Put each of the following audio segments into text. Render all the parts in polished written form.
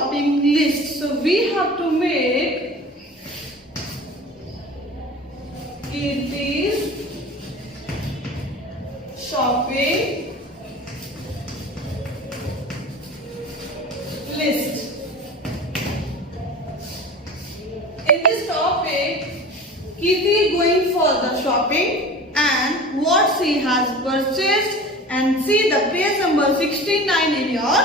shopping list. So we have to make Kirti's shopping list. In this topic, Kirti is going for the shopping and what she has purchased, and see the page number 69 in your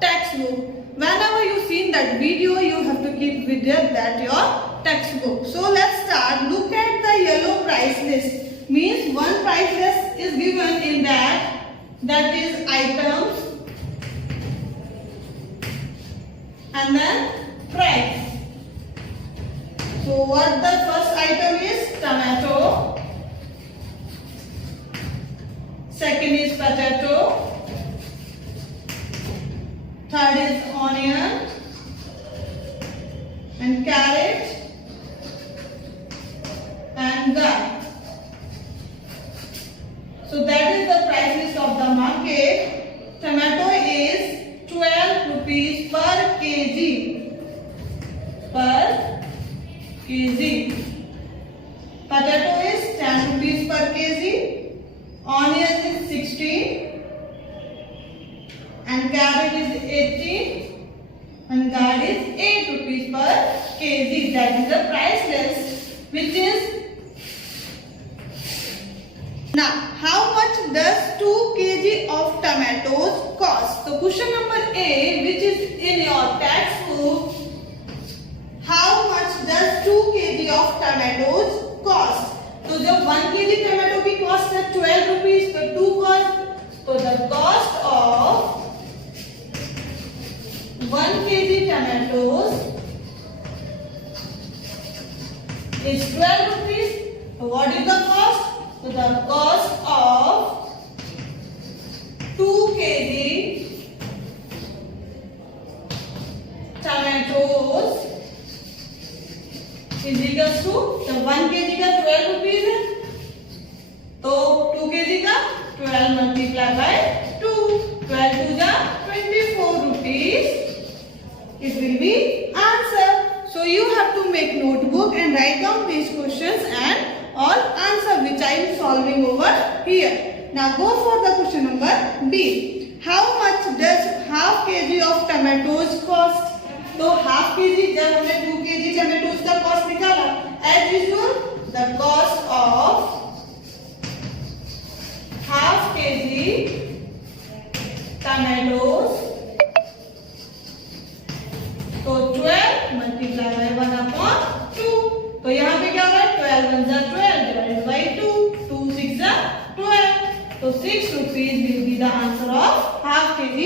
textbook. Whenever you see that video, you have to keep with that your textbook. So let's start. Look at the yellow price list. Means one price list is given in that is items and then price. So what the first item is? Tomato. Second is potato. Third is onion and carrot and garlic. So that is the price list of the market. Tomato is 12 rupees per kg. Per kg. Potato is 10 rupees per kg. Onion is 16 and carrot is 18 and garlic is 8 rupees per kg. That is the price list, which is. Now, how much does 2 kg of tomatoes cost? So question number A, which is in your textbook, how much does 2 kg of tomatoes cost? तो जब 1 kg tomato की कॉस्ट है 12 रुपीज, तो 2 कॉस्ट, तो the cost of 1 kg tomatoes is 12 rupees. So what is the cost? So the cost of 2 kg tomatoes is equals to, तो 1 kg का 12 रुपीज है, तो 2 kg का 12 मल्टीप्लाई बाय 2, 12 टू जा 24 rupees. It will be answer. So you have to make notebook and write down these questions and all answer which I am solving over here. Now go for the question number B. How much does half kg of tomatoes cost? तो half K G, जब हमने 2 kg tomatoes का cost निकाला, as usual the cost of half K G tomatoes, तो 12 multiply by 1/2. तो यहाँ पे क्या होगा? 12 1 जा 12 डिवाइडेड बाय 2, 2 6 जा 12. तो 6 rupees will be the answer of half kg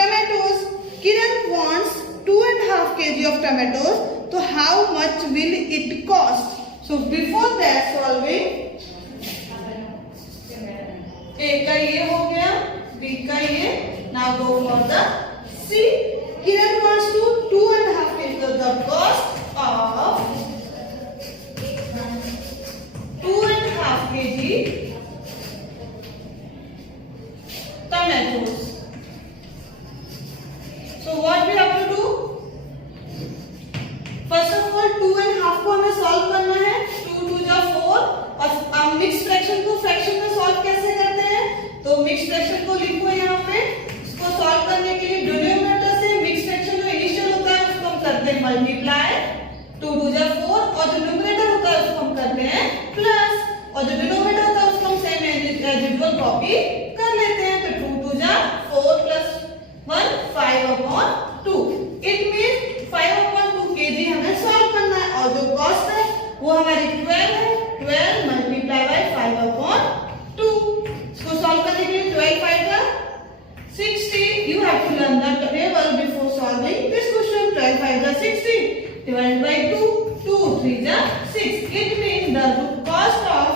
tomatoes. Kiran wants 2.5 kg of tomatoes. So how much will it cost? So before that solving, A का ये हो गया, B का ये. Now go for the C. Kiran wants to 2.5 kg. So the cost of 2.5 kg tomatoes. So what we have to do? First of all 2.5 को हमें सॉल्व करना है. 2 2 जा 4 और मिक्स फ्रैक्शन को फ्रैक्शन में सॉल्व कैसे करते हैं? तो मिक्स फ्रैक्शन को लिखो यहाँ पे. इसको सॉल्व करने के लिए डिनोमिनेटर से मिक्स फ्रैक्शन जो इनिशियल होता है उसको हम करते हैं मल्टीप्लाई. 2 2 जा 4 और जो न्यूमरेटर होता है उसको हम करते हैं प्लस, और जो डिनोमिनेटर होता है उसको हम सेम एज यूजुअल कॉपी कर लेते हैं. तो 2 2 जा 4 प्लस 1 5/2. इट मींस 5/2 kg हमें सॉल्व करना है और जो कॉस्ट है वो हमारी 12 है. 12 मल्टीप्लाई बाय 5/2. इसको सॉल्व करने के लिए 12 5 का 60. You have to learn the table before solving this question. 12 5 का 60 डिवाइडेड बाय 2, 2 3 जा 6. It means the cost of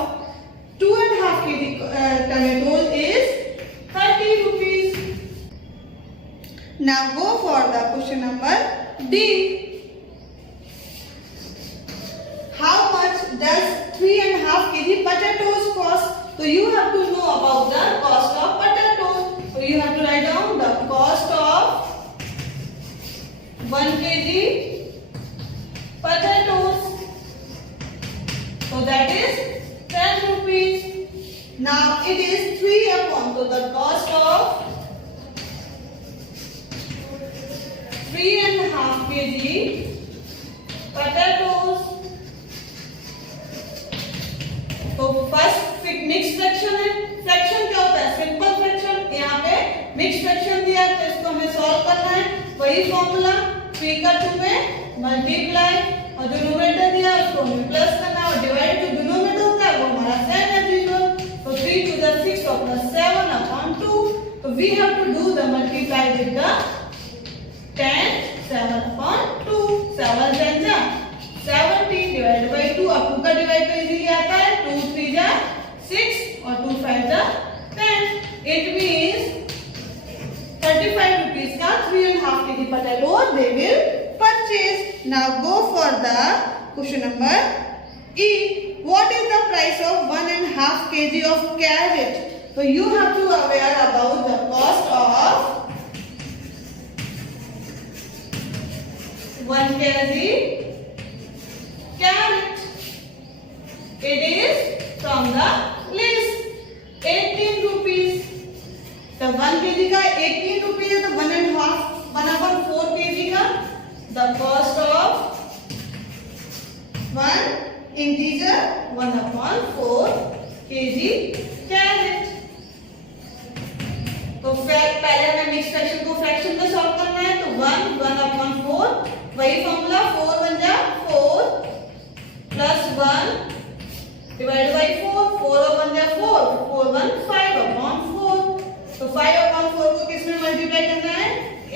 2.5 kg tomatoes is 30 rupees. Now go for the question number D. How much does 3.5 kg potatoes cost? So you have to know about the cost of potatoes. So you have to write down the cost of 3.5 kg potatoes. तो first mix fraction है. फ्रैक्शन क्या होता है? Simple fraction. यहाँ पे mix fraction दिया है तो इसको हमें सॉल्व करना है. वही फॉर्मूला 3 का 2 में मल्टीप्लाई और जो न्यूमरेटर दिया है उसको हमें प्लस करना है और डिवाइड जो डिनोमिनेटर होता है वो हमारा सेम एज यूजुअल. तो 3 to the 6 और प्लस 7 upon 2. तो we have to do the multiply with the 10 7 upon 2. 7 10 जा 70 डिवाइडेड बाय 2. अब 2 का डिवाइड तो इजीली आता है. 2 3 जा 6 और 2 5 जा 10. इट मींस 35 rupees का 3.5 kg potato they will purchase. Now go for the question number E. What is the price of 1.5 kg of carrot? So you have to aware about the cost of 1 kg carrot. It is from the list 18 rupees. तो 1 kg का 18 रुपीज है तो 1/4 kg का the cost of 1 integer 1/4 kg carrot. तो पहले हमें mix fraction को फ्रैक्शन में सॉल्व करना है. तो 1/4 वही फॉर्मूला 4 1 जा 4 प्लस 1 डिवाइड बाय 4 4 1 जा 4 4 1 5/4. तो 5/4 को किस में मल्टीप्लाई करना है?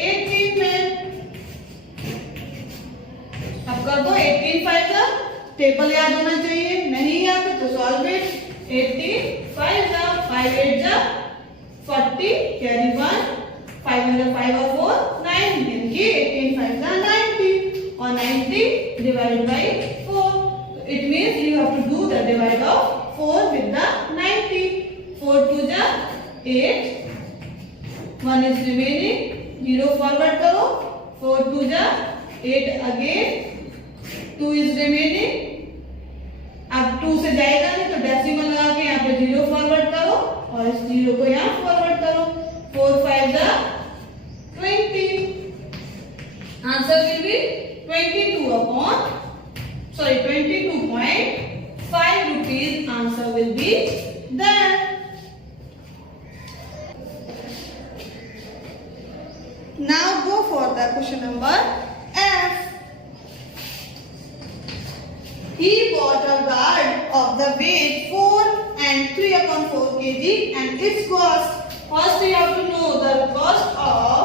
18 में. अब कर दो 18 5 का. टेबल याद होना चाहिए. नहीं याद तो सॉल्व इट. 18 5 जा 5 8 जा 40 कैरी 1 5 5 और 4 9 यानी 18 5 जा 90 और 90 divided by 4. It means you have to do the divide of 4 with the 90. 4 2 जा 8 1 is remaining. 0 फॉरवर्ड करो. 4 2 जा 8 अगेन 2 is remaining. अब 2 से जाएगा नहीं तो डेसिमल लगा के यहाँ पे 0 फॉरवर्ड करो और इस 0 को यहाँ फॉरवर्ड करो. 4 5 जा 20. Answer will B 22.5 rupees. Answer will be there. Now go for the question number F. He bought a gourd of the weight 4 and 3/4 kg and its cost. First we have to know the cost of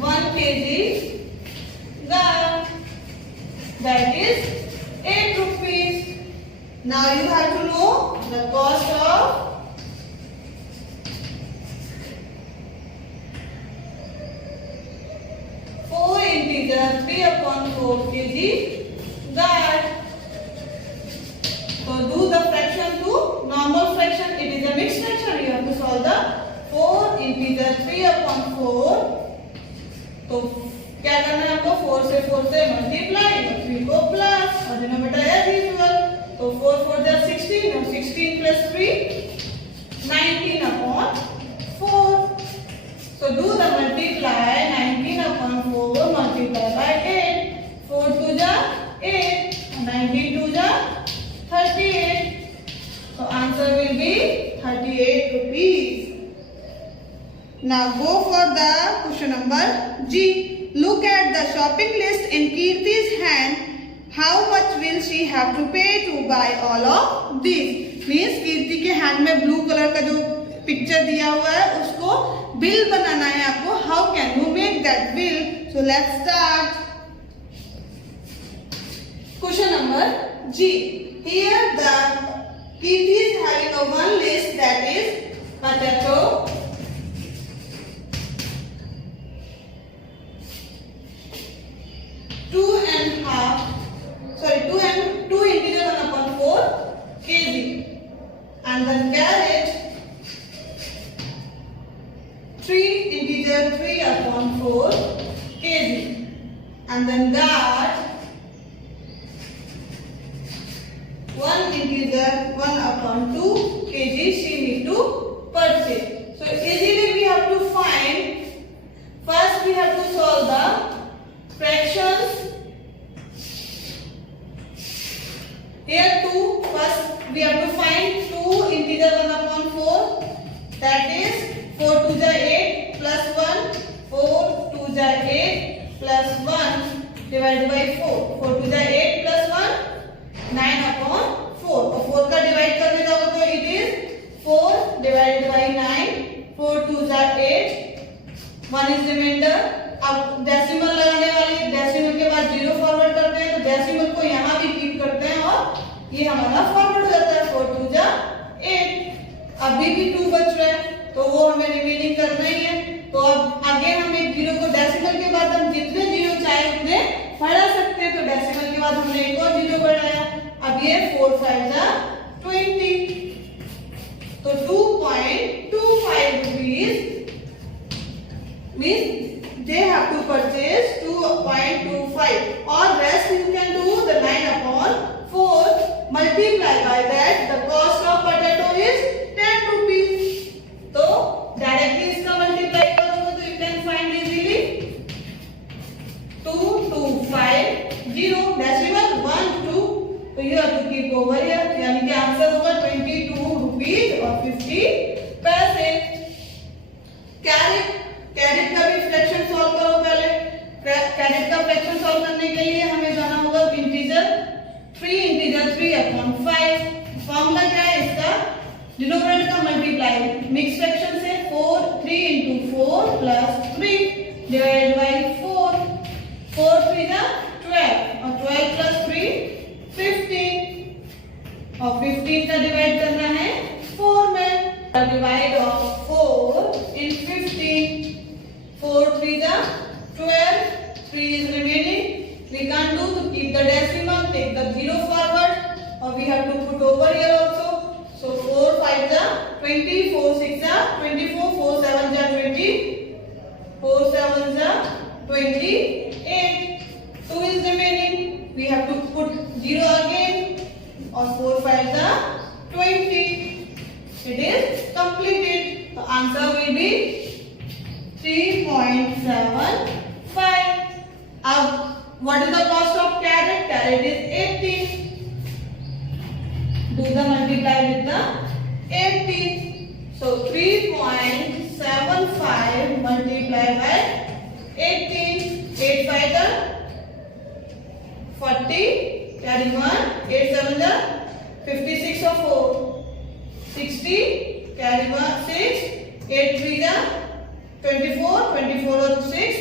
1 kg gourd. That is 8 rupees. Now you have to know the cost of 4 integer 3/4 kg gourd. So do the fraction to normal fraction. It is a mixed fraction. You have to solve the 4 integer 3/4. तो क्या करना है आपको? 4 से मल्टीप्लाई और 3 को प्लस और denominator as usual. तो 4 4 जा 16 और 16 प्लस 3 19/4. So do the multiply. 19/4 multiply by 8. 4 2 जा 8 और 19 2 जा 38. So answer will be 38 rupees. Now go for the question number G. Look at the shopping list in Kirti's hand. How much will she have to pay to buy all of these? Means कीर्ति के हैंड में blue colour का जो पिक्चर दिया हुआ है उसको बिल बनाना है आपको. How can you make that bill? So let's start. Question number G. Here the Kirti is having a one list that is potato, two integer 1/4 kg and then carrot 3 integer 3/4 kg and then gourd 1 integer 1/2 kg she need to purchase. So easily we have to find that is 4 2 जा 8 plus 1, 4 2 जा 8 plus 1 divided by 4, 4 2 जा 8 plus 1 9 upon 4, तो 4 का डिवाइड करने जाओगे तो it is 4 divided by 9, 4 2 जा 8, 1 is remainder। अब डेसिमल लगाने वाले, डेसिमल के बाद 0 फॉरवर्ड करते हैं, तो डेसिमल को यहाँ भी कीप करते हैं और ये हमारा फॉरवर्ड हो जाता है 4 2 जा 8। अभी भी 2 बच रहा है तो वो हमें रिमेनिंग करना ही है। तो अब आगे हम एक 0 को डेसिमल के बाद हम जितने 0 चाहे उतने बढ़ा सकते हैं, तो डेसिमल के बाद हमने एक और 0 बढ़ाया। अब ये 4 5 जा 20, तो 2.25 rupees means they have to purchase 2.25, or rest you can do the 9 upon 4 multiply by that, the cost of potato is 10 rupees। तो डायरेक्टली इसका मल्टीप्लाई करोगे तो you can find easily 2250 decimal 1 2, तो you have to keep over here, यानी कि आंसर होगा 22 rupees और 50 पैसे। कैरेट, कैरेट का भी फ्रैक्शन सॉल्व करो पहले। कैरेट का फ्रैक्शन सॉल्व करने के लिए हमें जाना होगा इंटीजर 3 upon 5। फॉर्मूला क्या है इसका, डिनोमिनेटर का मल्टीप्लाई मिक्स फ्रैक्शन से 3 into 4 plus 3 divided by 4, 4 3 जा 12 और 12 plus 3 15, और 15 का डिवाइड करना है 4 में। डिवाइड ऑफ 4 in 15, 4 3 जा 12, 3 is remaining, we can't do to keep the decimal, take the 0 forward, or we have to put over here also, so 4 5 जा 20, 4 6 जा 24, 4 7 जा 20, 4 7 जा 28, 2 is remaining, we have to put 0 again, और 4 5 जा 20, it is completed, the answer will be 3.75। अब what is the cost of carrot? Carrot is 80, do the multiply with the 80, so 3.75 multiplied by 18, 8 5 जा 40, carry 1, 8 7 जा 56 और 4 60, carry 1 6, 8 3 जा 24, 24 और 6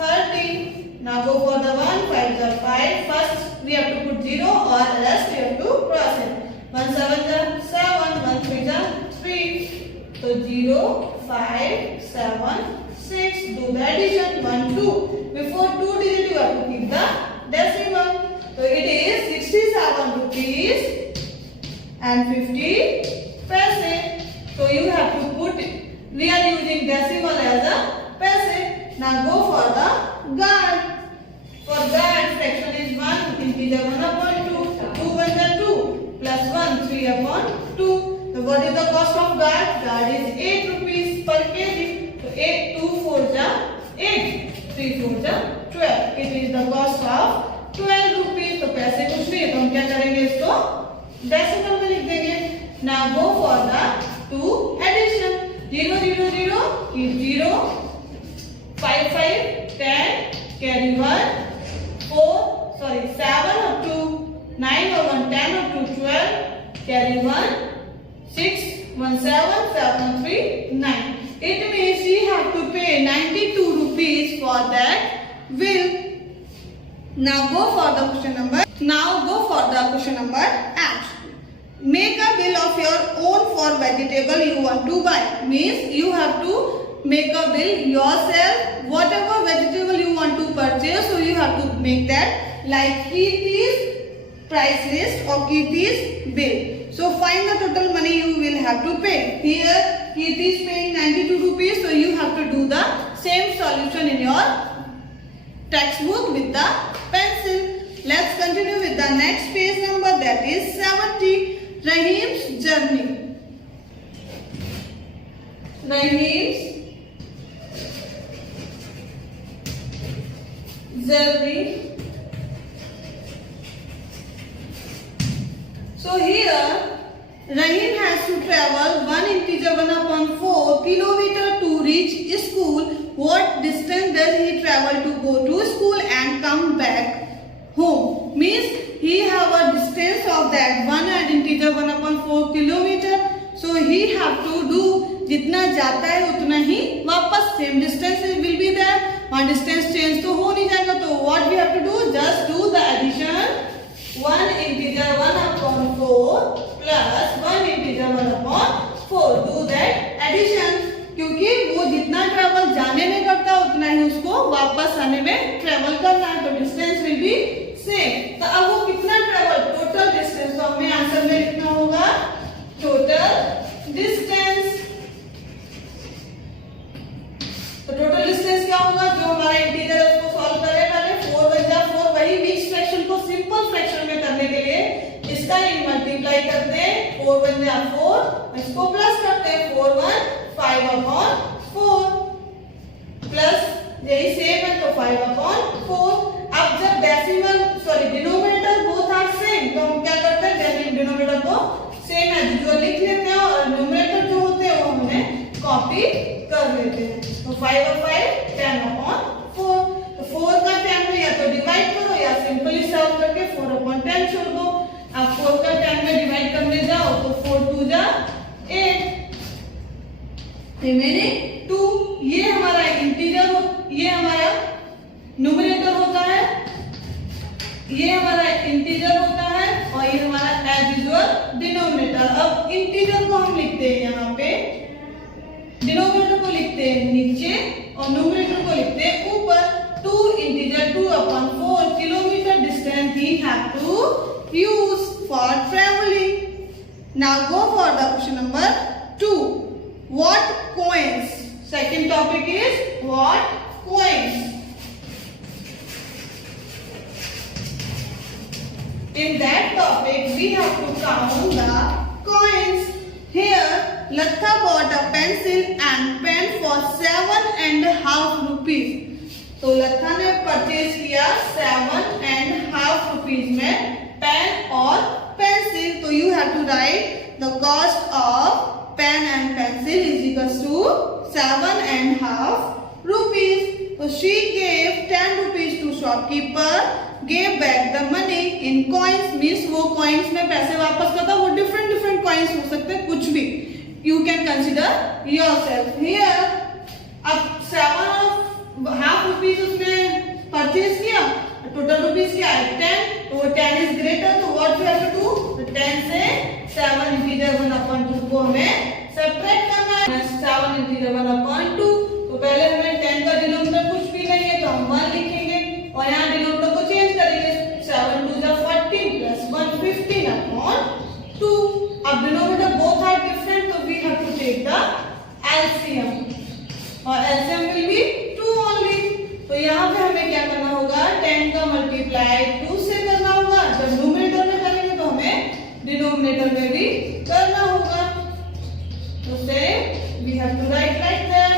30। Now go for the 1 5 जा 5, first we have to put 0 or rest we have to cross it, 1 7 जा 7, 1 3 जा 3, तो 0 5 7 6, do the addition 1 2, before 2 digit you have to keep the decimal, so it is 67 rupees and 50 paise, so you have to put, we are using decimal as a paise। Now go for the guard, for guard fraction is 1 integer 1 upon 2, 2 1 जा 2 plus 1 3 upon 2, so what is the cost of guard? Guard is 8 rupees per kg, so 8 2 4 जा 8, 3 4 जा 12, it is the cost of 12 rupees। तो पैसे कुछ नहीं है तो हम क्या करेंगे, इसको डेसिमल में लिख देंगे। Now go for the 2 addition, 0 0 0 keep 0, 5 5 10, carry 1, 7 up to 9 or 1 10 up to 12, carry 1, 6 1 7 7 3 9, it means we have to pay 92 rupees for that bill। Now go for the question number 8, make a bill of your own for vegetable you want to buy, means you have to make a bill yourself, whatever vegetable you want to purchase, so you have to make that, like Kirti's price list or Kirti's bill, so find the total money you will have to pay। Here Kirti is paying 92 rupees, so you have to do the same solution in your textbook with the pencil। Let's continue with the next page number, that is 70, Rahim's journey। Rahim's journey, so here Rahim has to travel 1 integer 1 upon days he travel to go to school and come back home. Means he have a distance of that one integer 1/4 kilometer. So he have to do, जितना जाता है उतना ही वापस same distance will be there. वहाँ distance change तो हो नहीं जाएगा. तो what we have to do, just do the addition 1 integer 1/4 plus 1 integer 1/4. Do that addition. क्योंकि वो जितना ट्रेवल जाने में करता है उतना ही उसको वापस आने में ट्रेवल करना है. तो डिस्टेंस विल बी सेम. तो अब वो कितना ट्रेवल, टोटल डिस्टेंस, तो हमें आंसर में लिखना होगा टोटल डिस्टेंस. तो टोटल डिस्टेंस क्या होगा, जो हमारा इंटीजर है उसको सॉल्व करें पहले. 4 × 4, वही मिक्स फ्रैक्शन को सिंपल फ्रैक्शन में करने के लिए इसका इन मल्टीप्लाई करते हैं. 4 × 4, इसको प्लस करते हैं. 4 1 5/4 प्लस यही सेम है तो 5/4. अब जब decimal denominator both are same तो हम क्या करते हैं, डिनोमिनेटर को सेम है जो लिख लेते हैं और न्यूमरेटर जो होते हैं वो हमने कॉपी कर लेते हैं. तो 5 और 5 10/4. तो 4 का 10 में या तो डिवाइड करो या सिंपली सॉल्व करके 4/10 छोड़ दो. अब 4 का 10 में डिवाइड करने जाओ तो 4 2 जा 8, रिमेनिंग 2. ये हमारा इंटीजर, ये हमारा न्यूमरेटर होता है, ये हमारा इंटीजर होता है और ये हमारा एज यूजुअल डिनोमिनेटर. अब इंटीजर को हम लिखते हैं यहाँ पे, डिनोमिनेटर को लिखते हैं नीचे और न्यूमरेटर को लिखते हैं ऊपर. 2 integer 2/4 kilometre distance he have to use for travelling. Now go for the question number 2. What coins? Second topic is what coins. In that topic we have to count the coins. Here Latha bought a pencil and pen for 7.5 rupees. तो लता ने परचेज किया 7.5 rupees में पेन और पेंसिल. तो you have to write the cost of pen and pencil is equals to 7.5 rupees. So she gave 10 rupees to shopkeeper, gave back the money in coins. means वो coins में पैसे वापस करता. वो different coins हो सकते हैं, कुछ भी. You can consider yourself. Here अब 7.5 rupees उसने परचेज किया, टोटल रुपीज क्या है 10. तो 10 is greater, तो what we have to do, तो 10 से 7 integer 1/2 को हमें सेपरेट करना है. 7 integer 1/2. तो पहले हमें 10 का डिनोमिनेटर कुछ भी नहीं है तो हम 1 लिखेंगे और यहाँ डिनोमिनेटर को चेंज करेंगे. 7 2 जा 14 प्लस 1 15/2. अब डिनोमिनेटर बोथ आर डिफरेंट तो we have to take the LCM और एलसीएम विल बी 2 ओनली. तो यहाँ पे हमें क्या करना होगा, 10 का मल्टीप्लाई 2 से करना होगा. जब न्यूमरेटर में करेंगे तो हमें डिनोमिनेटर में भी करना होगा. तो से we have to write like that.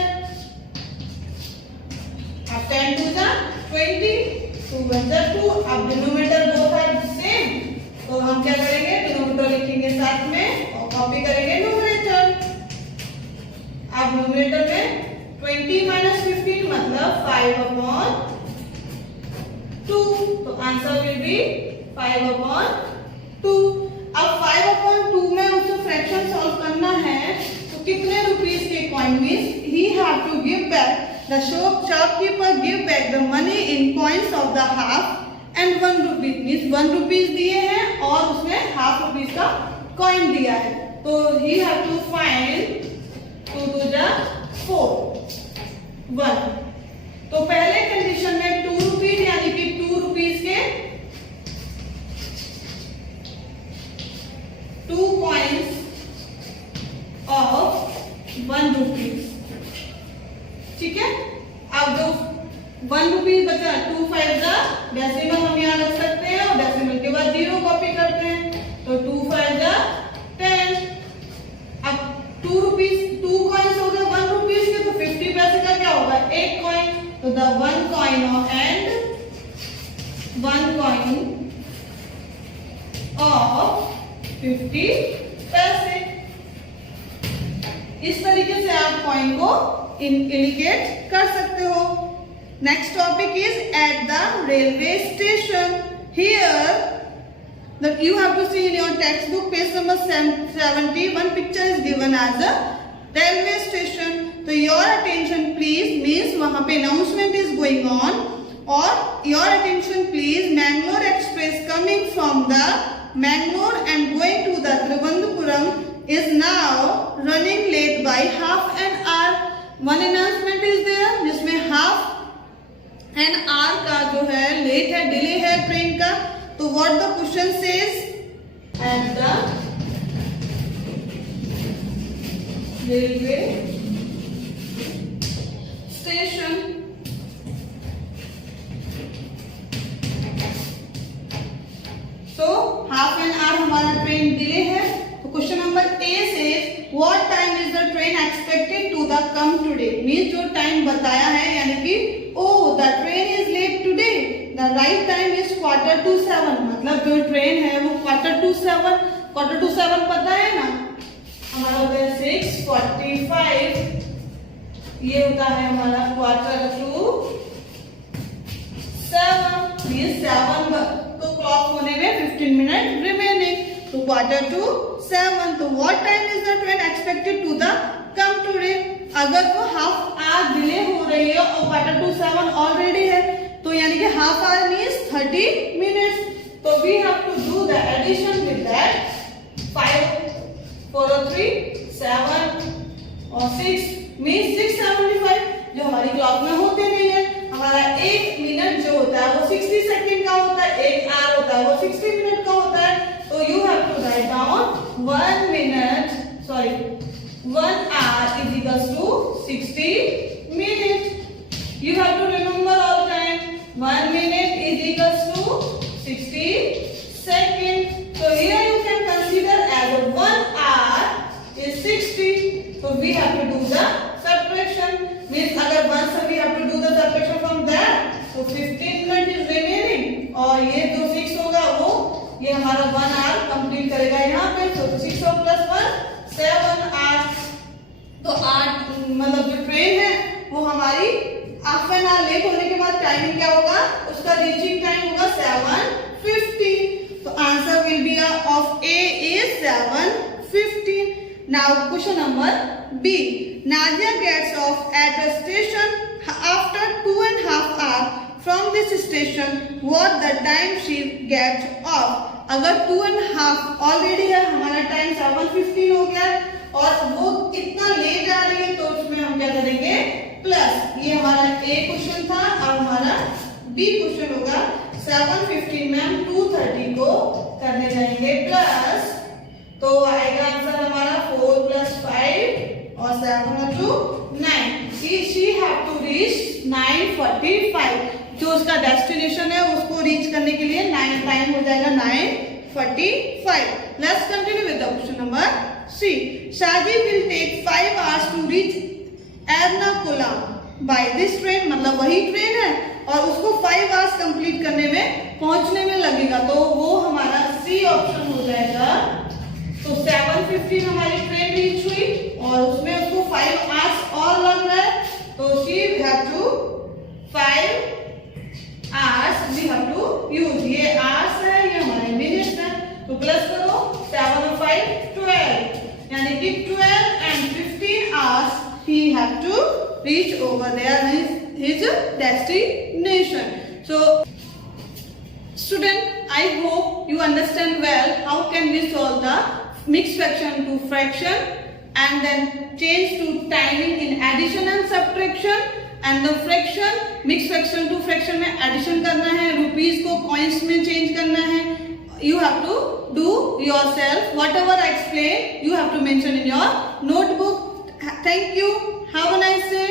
अब 10 2 जा 20, 2 1 जा 2. अब डिनोमिनेटर बोथ आर सेम तो हम क्या करेंगे, डिनोमिनेटर लिखेंगे साथ में और कॉपी करेंगे न्यूमरेटर. अब न्यूमरेटर में 20 - 15 मतलब 5/2. तो आंसर विल बी 5/2. अब 5/2 में उसको फ्रैक्शन सॉल्व करना है तो कितने रुपीस के coin means he have to give back, the shopkeeper give back the money in coins of the half and 1 rupees. Means 1 rupees दिए हैं और उसमें हाफ रुपीस का कॉइन दिया है. तो ही हैव टू फाइंड 2 2 जा 4 1. तो पहले कंडीशन में 2 रुपीस यानी कि 2 रुपीस के 2 coins of 1 rupees. ठीक है. अब जो 1 रुपीस बचा 2 5 जा डेसिमल हम यहाँ रख सकते हैं और डेसिमल के बाद 0 कॉपी करते हैं. तो 2 5 जा 10. अब 2 रुपीस 2 कॉइन्स हो गए 1 रुपीस के तो 50 पैसे का क्या होगा, 1 कॉइन. तो द 1 coin and 1 coin of 50 पैसे. इस तरीके से आप कॉइन को इंडिकेट कर सकते हो. Next topic is at the railway station. Here that you have to see in your textbook page number 70, one picture is given as a railway station. तो your attention please means वहाँ पे announcement is going on, और your attention please, Mangalore Express coming from the Mangalore and going to the Trivandrum is now running late by half an hour. One announcement is there जिसमें half an hour का जो है लेट है, डिले है ट्रेन का. तो what the question says, at the railway station so half an hour हमारा train delay है. तो question number A says what time is the train expected to the come today. Means जो टाइम बताया है यानी कि oh the train is late today, the right time is 6:45. मतलब जो ट्रेन है वो 6:45. 6:45 पता है ना हमारा होता है 6:45. ये होता है हमारा 6:45 मींस 7. तो क्लॉक होने में 15 मिनट रिमेनिंग. तो 6:45. तो what time is the train expected to the come today. अगर वो हाफ आवर डिले हो रही है और 6:47 ऑलरेडी है तो यानी कि हाफ आवर मींस 30 मिनट्स. तो we have to do the addition with that. 5 4 3 7 और 6 मींस 6:75 जो हमारी क्लॉक में होते नहीं है. हमारा 1 मिनट जो होता है वो 60 सेकंड का होता है, 1 आवर होता है वो 60 मिनट का होता है. तो you have to write down 1 hour is equals to 60 minutes. You have to remember all time 1 minute is equals to 60 seconds. So here you can consider as 1 hour is 60. So we have to do the subtraction. Means अगर once we have to do the subtraction from that, so 15 minutes is remaining. और ये जो 6 होगा वो ये हमारा 1 hour complete करेगा यहाँ पे. तो 6 और प्लस 1 7 hours. तो 8 मतलब जो ट्रेन है वो हमारी हाफ एन आवर लेट होने के बाद टाइमिंग क्या होगा, उसका रीचिंग टाइम होगा 7:15. तो answer will be of A is 7:15. Now question number B. Nadia gets off at a station after 2.5 hours from this station. What the time she gets off. अगर 2.5 ऑलरेडी है, हमारा टाइम 7:15 हो गया और वो इतना लेट आ रही है तो उसमें हम क्या करेंगे प्लस. ये हमारा ए क्वेश्चन था और हमारा बी क्वेश्चन होगा 7:15 में हम 2:30 को करने जाएंगे प्लस. तो आएगा आंसर हमारा 4 + 5 और 7 × 2 9. She have to reach 9:45. जो उसका डेस्टिनेशन है उसको रीच करने के लिए टाइम हो जाएगा 9:45. Let's continue with the question number C. Shaji will take 5 hours to reach Ernakulam by this train. मतलब वही ट्रेन है और उसको 5 hours कंप्लीट करने में पहुंचने में लगेगा. तो वो हमारा C ऑप्शन हो जाएगा. तो 7:15 हमारी ट्रेन रीच हुई और उसमें उसको 5 hours और लग रहा है. तो she have to 5 hours we have to use. ये hours है, ये हमारे मिनट्स है. तो प्लस करो 7 और 5 12 यानी कि 12 and 15 hours he have to reach over there his destination. So student, I hope you understand well how can we solve the mixed fraction to fraction and then change to timing in addition and subtraction. And the fraction mixed fraction to fraction में addition करना है, rupees को coins में change करना है. You have to do yourself. Whatever I explain, you have to mention in your notebook. Thank you. Have a nice day.